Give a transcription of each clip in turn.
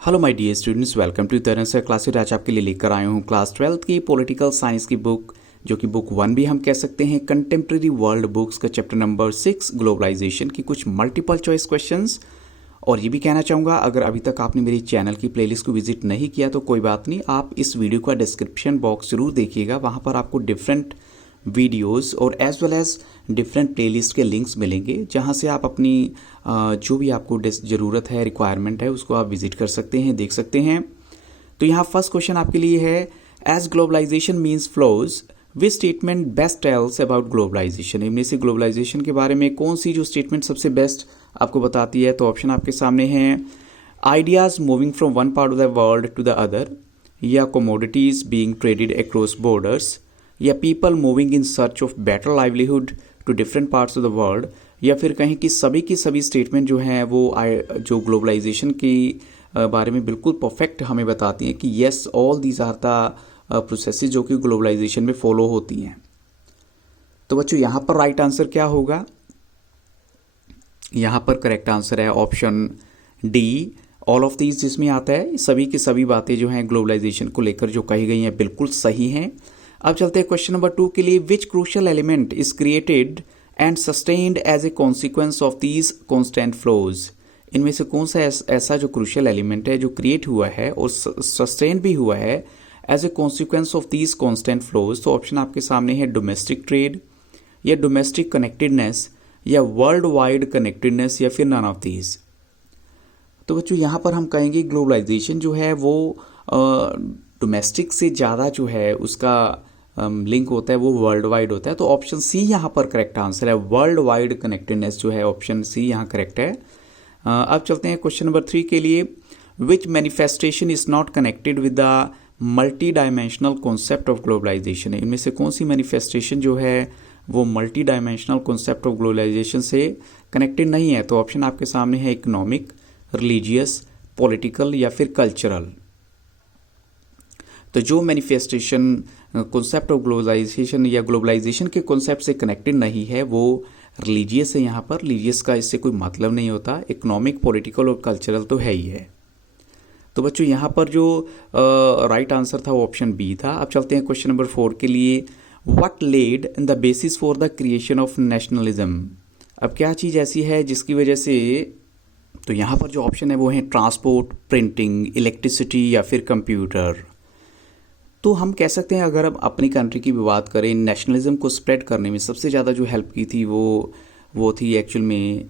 Hello my dear students, welcome to Taran sir classes. आज आपके लिए लेकर आया हूँ क्लास 12th की पॉलिटिकल साइंस की बुक, जो कि बुक 1 भी हम कह सकते हैं, कंटेम्प्रेरी वर्ल्ड बुक्स का चैप्टर नंबर 6 ग्लोबलाइजेशन की कुछ मल्टीपल चॉइस क्वेश्चंस। और ये भी कहना चाहूँगा, अगर अभी तक आपने मेरी चैनल की प्लेलिस्ट को विजिट नहीं किया तो कोई बात नहीं, आप इस वीडियो का डिस्क्रिप्शन बॉक्स जरूर देखिएगा। वहाँ पर आपको डिफरेंट वीडियोस और as well as different playlist के लिंक्स मिलेंगे, जहाँ से आप अपनी जो भी आपको ज़रूरत है, रिक्वायरमेंट है, उसको आप विजिट कर सकते हैं, देख सकते हैं। तो यहाँ फर्स्ट क्वेश्चन आपके लिए है, as globalisation means flows which statement best tells about globalisation. इनमें से ग्लोबलाइजेशन के बारे में कौन सी जो स्टेटमेंट सबसे बेस्ट आपको बताती है? तो ऑप्शन आपके सामने हैं, ideas moving from one part of the world to the other, या commodities being traded across borders, या people moving in search of better livelihood to different parts of the world, या फिर कहें कि सभी की सभी स्टेटमेंट जो हैं वो जो ग्लोबलाइजेशन की बारे में बिल्कुल परफेक्ट हमें बताती हैं कि yes all these are the processes जो कि ग्लोबलाइजेशन में फॉलो होती हैं। तो बच्चों यहाँ पर राइट आंसर क्या होगा? यहाँ पर करेक्ट आंसर है option D, all of these, जिसमें आता है सभी की सभी बातें जो हैं ग्लोबलाइजेशन को लेकर जो कही गई हैं बिल्कुल सही हैं। अब चलते हैं क्वेश्चन नंबर 2 के लिए, which crucial element is created and sustained as a consequence of these constant flows. इनमें से कौन सा ऐसा जो क्रूशियल एलिमेंट है जो क्रिएट हुआ है और सस्टेन भी हुआ है as a consequence of these constant flows? तो ऑप्शन आपके सामने है, डोमेस्टिक ट्रेड, या डोमेस्टिक कनेक्टेडनेस, या वर्ल्ड वाइड कनेक्टेडनेस, या फिर नन ऑफ दीज। तो बच्चों यहाँ पर हम कहेंगे ग्लोबलाइजेशन जो है वो डोमेस्टिक से ज़्यादा जो है उसका लिंक होता है वो वर्ल्ड वाइड होता है। तो ऑप्शन सी यहाँ पर करेक्ट आंसर है, वर्ल्ड वाइड कनेक्टेडनेस जो है ऑप्शन सी यहाँ करेक्ट है। अब चलते हैं क्वेश्चन नंबर 3 के लिए, which manifestation is not connected with the multi dimensional concept of globalisation. इनमें से कौन सी मैनिफेस्टेशन जो है वो multi dimensional concept of globalisation से कनेक्टेड नहीं है? तो ऑप्शन आपके सामने है, इकोनॉमिक, रिलीजियस, पॉलिटिकल, या फिर कल्चरल। तो जो मैनिफेस्टेशन कॉन्सेप्ट ऑफ ग्लोबलाइजेशन या ग्लोबलाइजेशन के कॉन्सेप्ट से कनेक्टेड नहीं है वो रिलीजियस है। यहाँ पर रिलीजियस का इससे कोई मतलब नहीं होता, इकोनॉमिक, पॉलिटिकल और कल्चरल तो है ही है। तो बच्चों यहाँ पर जो राइट आंसर था वो ऑप्शन बी था। अब चलते हैं क्वेश्चन नंबर 4 के लिए, what led in the basis for the creation of nationalism. अब क्या चीज़ ऐसी है जिसकी वजह से, तो यहाँ पर जो ऑप्शन है वो है ट्रांसपोर्ट, प्रिंटिंग, इलेक्ट्रिसिटी, या फिर कंप्यूटर। तो हम कह सकते हैं, अगर अब अपनी कंट्री की भी बात करें, नेशनलिज्म को स्प्रेड करने में सबसे ज़्यादा जो हेल्प की थी वो थी एक्चुअल में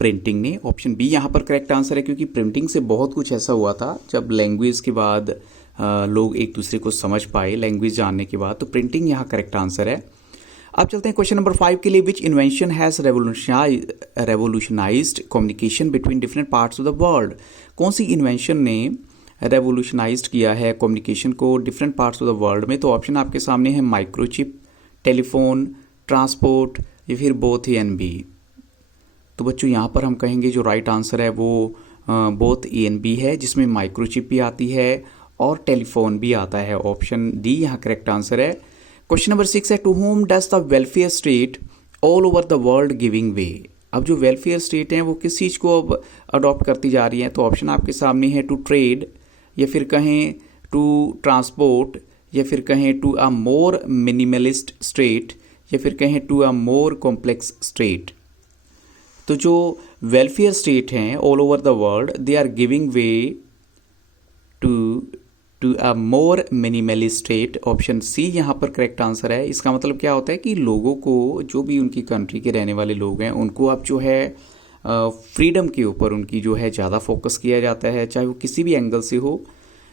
प्रिंटिंग ने। ऑप्शन बी यहाँ पर करेक्ट आंसर है, क्योंकि प्रिंटिंग से बहुत कुछ ऐसा हुआ था जब लैंग्वेज के बाद लोग एक दूसरे को समझ पाए, लैंग्वेज जानने के बाद। तो प्रिंटिंग यहाँ करेक्ट आंसर है। अब चलते हैं क्वेश्चन नंबर 5 के लिए, which invention has revolutionised communication between different parts of the world. कौन सी इन्वेंशन ने रेवोल्यूशनाइज्ड किया है कम्युनिकेशन को different parts of the world में? तो ऑप्शन आपके सामने है, माइक्रोचिप, टेलीफोन, ट्रांसपोर्ट, या फिर बोथ ए एंड बी। तो बच्चों यहाँ पर हम कहेंगे जो राइट आंसर है वो बोथ ए एंड बी है, जिसमें माइक्रोचिप भी आती है और टेलीफोन भी आता है। ऑप्शन डी यहाँ करेक्ट आंसर है। क्वेश्चन नंबर 6 है, to whom does the welfare state all over the world giving way. अब जो वेलफेयर स्टेट हैं वो किस चीज़ को अब अडॉप्ट करती जा रही हैं? तो ऑप्शन आपके सामने है, टू ट्रेड, या फिर कहें टू ट्रांसपोर्ट, या फिर कहें to a more minimalist state, या फिर कहें to a more complex state. तो जो वेलफेयर स्टेट हैं all over the world, they are giving way to a more minimalist state. Option C यहाँ पर करेक्ट आंसर है। इसका मतलब क्या होता है कि लोगों को, जो भी उनकी कंट्री के रहने वाले लोग हैं, उनको अब जो है फ्रीडम के ऊपर उनकी जो है ज़्यादा फोकस किया जाता है, चाहे वो किसी भी एंगल से हो।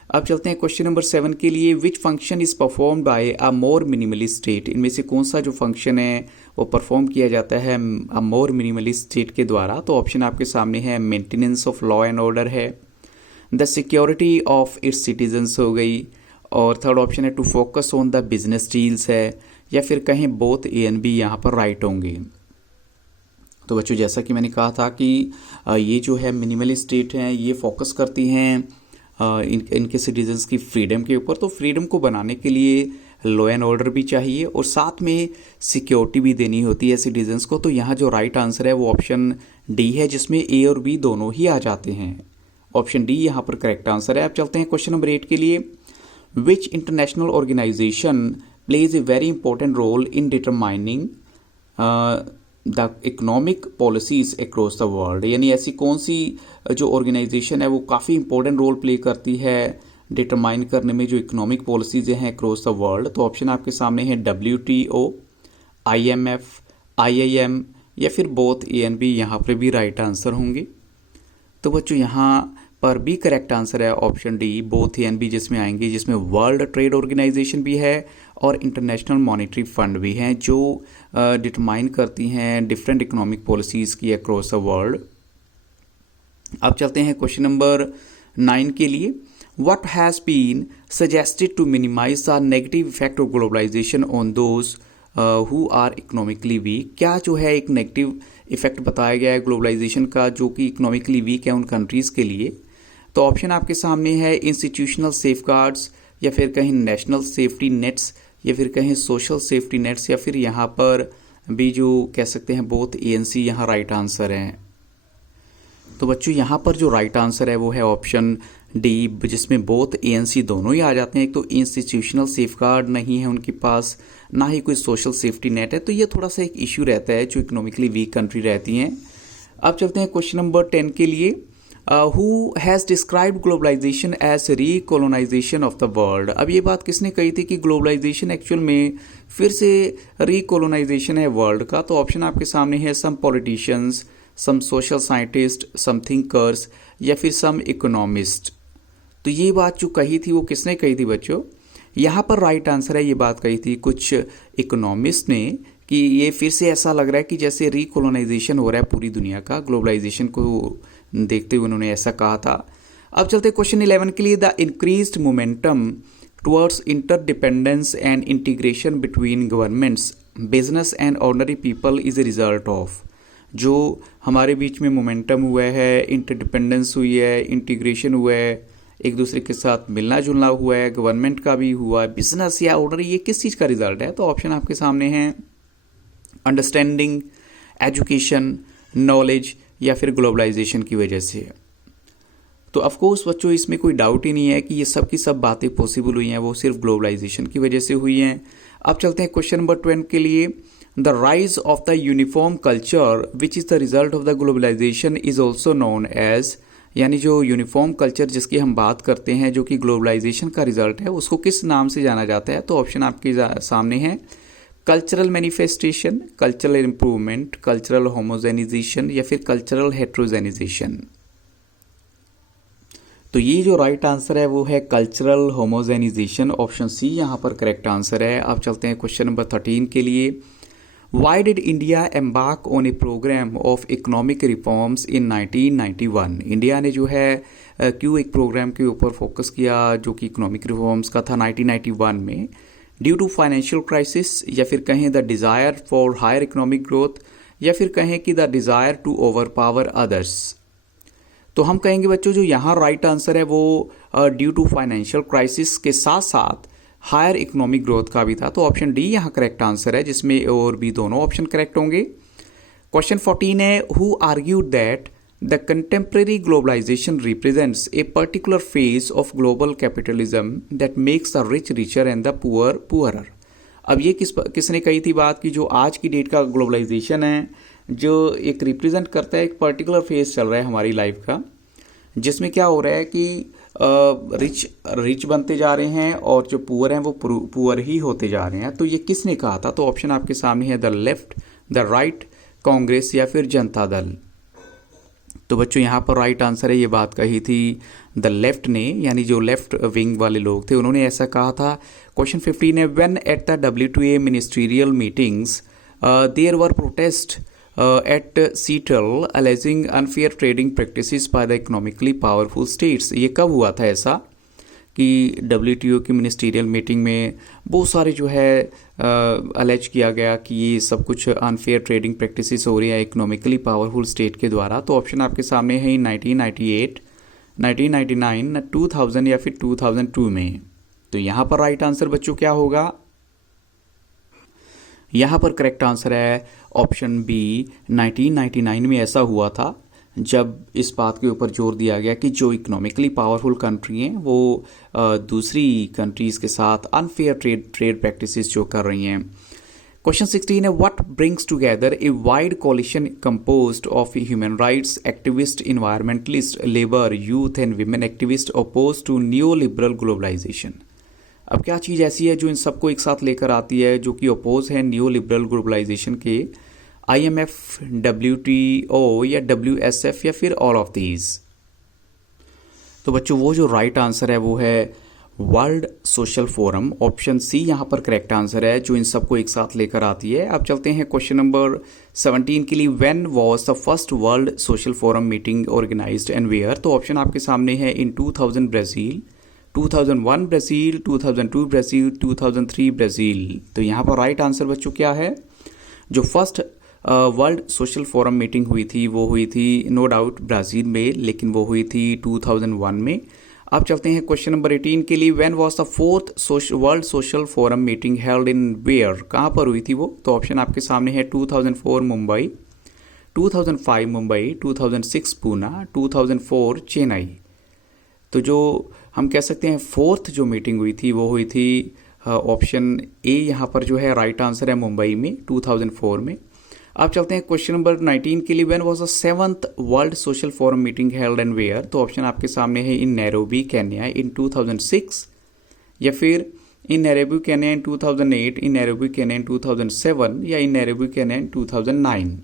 अब चलते हैं क्वेश्चन नंबर 7 के लिए, which function is perform by a more minimalist state. इनमें से कौन सा जो फंक्शन है वो परफॉर्म किया जाता है अ मोर मिनिमलिस्ट स्टेट के द्वारा? तो ऑप्शन आपके सामने है, maintenance of law and order है, the security of its citizens हो गई, और थर्ड ऑप्शन है, to focus on the business deals है, या फिर कहें बोथ ए एंड बी यहाँ पर राइट होंगे। तो बच्चों जैसा कि मैंने कहा था कि ये जो है मिनिमलिस्ट स्टेट हैं, ये फोकस करती हैं इनके सिटीजन्स की फ्रीडम के ऊपर। तो फ्रीडम को बनाने के लिए लॉ एंड ऑर्डर भी चाहिए और साथ में सिक्योरिटी भी देनी होती है सिटीजन्स को। तो यहाँ जो राइट आंसर है वो ऑप्शन डी है, जिसमें ए और बी दोनों ही आ जाते हैं। ऑप्शन डी यहाँ पर करेक्ट आंसर है। अब चलते हैं क्वेश्चन नंबर 8 के लिए। Which international organisation plays a very important role in determining the economic policies across the world, यानी ऐसी कौन सी जो ऑर्गेनाइजेशन है वो काफ़ी इंपॉर्टेंट रोल प्ले करती है डिटरमाइन करने में जो इकोनॉमिक पॉलिसीज हैं अक्रॉस द वर्ल्ड। तो ऑप्शन आपके सामने है WTO, IMF, IIM या फिर बोथ A and B, यहाँ पर भी राइट आंसर होंगे। तो बच्चों यहाँ पर भी करेक्ट आंसर है option D, both A and B जिसमें आएंगे, जिसमें वर्ल्ड ट्रेड ऑर्गेनाइजेशन भी है और इंटरनेशनल मॉनेटरी फंड भी हैं जो डिटरमाइन करती हैं डिफरेंट इकोनॉमिक पॉलिसीज़ की अक्रॉस द वर्ल्ड। अब चलते हैं क्वेश्चन नंबर 9 के लिए। What has been suggested to minimize the negative effect of globalization on those who are economically weak? क्या जो है एक नेगेटिव इफेक्ट बताया गया है ग्लोबलाइजेशन का जो कि इकोनॉमिकली वीक है उन कंट्रीज़ के लिए। तो ऑप्शन आपके सामने है इंस्टीट्यूशनल सेफगार्ड्स या फिर कहीं नेशनल सेफ्टी नेट्स या फिर कहीं सोशल सेफ्टी नेट्स या फिर यहाँ पर भी जो कह सकते हैं बोथ ANC यहाँ राइट आंसर हैं। तो बच्चों यहाँ पर जो राइट आंसर है वो है ऑप्शन डी, जिसमें बोथ ANC दोनों ही आ जाते हैं। एक तो इंस्टीट्यूशनल सेफगार्ड नहीं है उनके पास, ना ही कोई सोशल सेफ्टी नेट है, तो ये थोड़ा सा एक इशू रहता है जो इकोनॉमिकली वीक कंट्री रहती हैं। अब चलते हैं क्वेश्चन नंबर 10 के लिए। Who has described globalisation as recolonisation of the world? अब ये बात किसने कही थी कि ग्लोबलाइजेशन एक्चुअल में फिर से रीकोलोनाइजेशन है वर्ल्ड का? तो ऑप्शन आपके सामने है some politicians, some social scientist, some thinkers या फिर सम इकोनॉमिस्ट। तो ये बात जो कही थी वो किसने कही थी बच्चों? यहाँ पर राइट आंसर है, ये बात कही थी कुछ इकोनॉमिस्ट ने कि ये फिर से ऐसा लग रहा है कि जैसे रीकोलोनाइजेशन हो रहा है पूरी दुनिया का, ग्लोबलाइजेशन को देखते हुए उन्होंने ऐसा कहा था। अब चलते क्वेश्चन 11 के लिए। The increased momentum towards interdependence and integration between governments, business and ordinary people is a result of. जो हमारे बीच में मोमेंटम हुआ है, इंटरडिपेंडेंस हुई है, इंटीग्रेशन हुआ है, एक दूसरे के साथ मिलना जुलना हुआ है, गवर्नमेंट का भी हुआ है, बिजनेस या ऑर्डर, ये किस चीज़ का रिजल्ट है? तो ऑप्शन आपके सामने हैं अंडरस्टैंडिंग, एजुकेशन, नॉलेज या फिर ग्लोबलाइजेशन की वजह से। तो ऑफकोर्स बच्चों इसमें कोई डाउट ही नहीं है कि ये सब की सब बातें पॉसिबल हुई हैं वो सिर्फ ग्लोबलाइजेशन की वजह से हुई हैं। अब चलते हैं क्वेश्चन नंबर 12 के लिए। The rise of the uniform culture which is the result of the globalisation is also known as, यानी जो यूनिफॉर्म कल्चर जिसकी हम बात करते हैं जो कि ग्लोबलाइजेशन का रिजल्ट है, उसको किस नाम से जाना जाता है? तो ऑप्शन आपके सामने है cultural manifestation, cultural improvement, cultural homogenisation या फिर कल्चरल हेट्रोजेनाइजेशन। तो ये जो राइट आंसर है वो है कल्चरल होमोजेनाइजेशन, ऑप्शन सी यहाँ पर करेक्ट आंसर है। अब चलते हैं क्वेश्चन नंबर 13 के लिए। Why did India embark on a program of economic reforms in 1991? India ने जो है क्यों एक प्रोग्राम के ऊपर फोकस किया जो कि इकोनॉमिक रिफॉर्म्स का था 1991 में? ड्यू टू फाइनेंशियल क्राइसिस या फिर कहें the desire for higher economic growth या फिर कहें कि the desire to over power others. तो हम कहेंगे बच्चों जो यहाँ राइट आंसर है वो ड्यू टू फाइनेंशियल क्राइसिस के साथ साथ हायर इकोनॉमिक ग्रोथ का भी था। तो ऑप्शन डी यहाँ करेक्ट आंसर है, जिसमें और भी दोनों ऑप्शन करेक्ट होंगे। क्वेश्चन 14 है। Who argued that the contemporary globalisation represents a particular phase of global capitalism that makes the rich richer and the poor poorer? अब ये किसने कही थी बात की जो आज की डेट का ग्लोबलाइजेशन है जो एक रिप्रेजेंट करता है एक पर्टिकुलर फेज चल रहा है हमारी लाइफ का, जिसमें क्या हो रहा है कि रिच बनते जा रहे हैं और जो पुअर हैं वो पुअर ही होते जा रहे हैं। तो ये किसने कहा था? तो ऑप्शन आपके सामने है the left, the right, Congress या फिर जनता दल। तो बच्चों यहाँ पर राइट आंसर है, ये बात कही थी द लेफ्ट ने, यानी जो लेफ्ट विंग वाले लोग थे उन्होंने ऐसा कहा था। क्वेश्चन 15 है। When at the WTA ministerial meetings there were protest at Seattle alleging unfair trading practices by the economically powerful states? ये कब हुआ था ऐसा कि WTO की मिनिस्ट्रियल मीटिंग में बहुत सारे जो है अलेज किया गया कि ये सब कुछ अनफेयर ट्रेडिंग प्रैक्टिसेस हो रही है इकोनॉमिकली पावरफुल स्टेट के द्वारा? तो ऑप्शन आपके सामने है 1998, 1999, 2000 या फिर 2002 में। तो यहाँ पर राइट आंसर बच्चों क्या होगा? यहाँ पर करेक्ट आंसर है ऑप्शन बी, 1999 में ऐसा हुआ था जब इस बात के ऊपर जोर दिया गया कि जो इकोनॉमिकली पावरफुल कंट्री हैं वो दूसरी कंट्रीज़ के साथ अनफेयर ट्रेड प्रैक्टिसेस जो कर रही हैं। क्वेश्चन 16 है, what brings together a wide coalition composed of human rights activist, environmentalist, labour, youth and women activist oppose to new liberal globalisation. अब क्या चीज़ ऐसी है जो इन सबको एक साथ लेकर आती है जो कि अपोज है न्यू लिबरल ग्लोबलाइजेशन के? IMF, WTO या WSF या फिर ऑल ऑफ दीज? तो बच्चों वो जो राइट आंसर है वो है world social forum. Option C यहाँ पर करेक्ट आंसर है जो इन सबको एक साथ लेकर आती है। अब चलते हैं क्वेश्चन नंबर 17 के लिए। When was the first world social forum meeting organised and where? तो ऑप्शन आपके सामने है in 2000 Brazil, 2001 Brazil, 2002 Brazil, 2003 Brazil. तो यहाँ पर राइट आंसर बच्चों क्या है? जो first world social forum meeting हुई थी वो हुई थी नो डाउट ब्राज़ील में, लेकिन वो हुई थी 2001 में। अब चलते हैं क्वेश्चन नंबर 18 के लिए। When was the fourth world social forum meeting held in where? कहाँ पर हुई थी वो? तो ऑप्शन आपके सामने है 2004 मुंबई, 2005 मुंबई, 2006 पूना, 2004 चेन्नई। तो जो हम कह सकते हैं फोर्थ जो मीटिंग हुई थी वो हुई थी ऑप्शन ए यहाँ पर जो है राइट आंसर है मुंबई में 2004 में। अब चलते हैं क्वेश्चन नंबर 19 के लिए। When was the seventh world social forum meeting held and where? तो ऑप्शन आपके सामने है इन नैरोबी केन्या इन 2006 या फिर इन नैरोबी केन्या इन 2008, इन नैरोबी केन्या इन 2007 या इन नैरोबी केन्या इन 2009।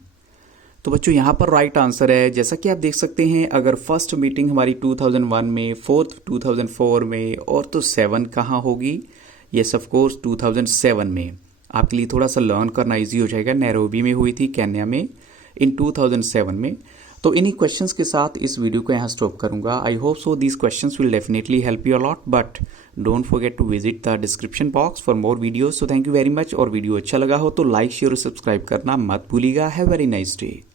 तो बच्चों यहाँ पर राइट आंसर है, जैसा कि आप देख सकते हैं, अगर फर्स्ट मीटिंग हमारी 2001 में, फोर्थ 2004 में, और तो 7 कहाँ होगी? यस ऑफ कोर्स 2007 में। आपके लिए थोड़ा सा लर्न करना इजी हो जाएगा। नैरोबी में हुई थी केन्या में इन 2007 में। तो इन्हीं क्वेश्चंस के साथ इस वीडियो को यहाँ स्टॉप करूँगा। I hope so these questions will definitely help you a lot, but don't forget to visit the description box for more videos. So thank you very much. और वीडियो अच्छा लगा हो तो लाइक, शेयर और subscribe करना मत भूलिएगा। Have very nice day.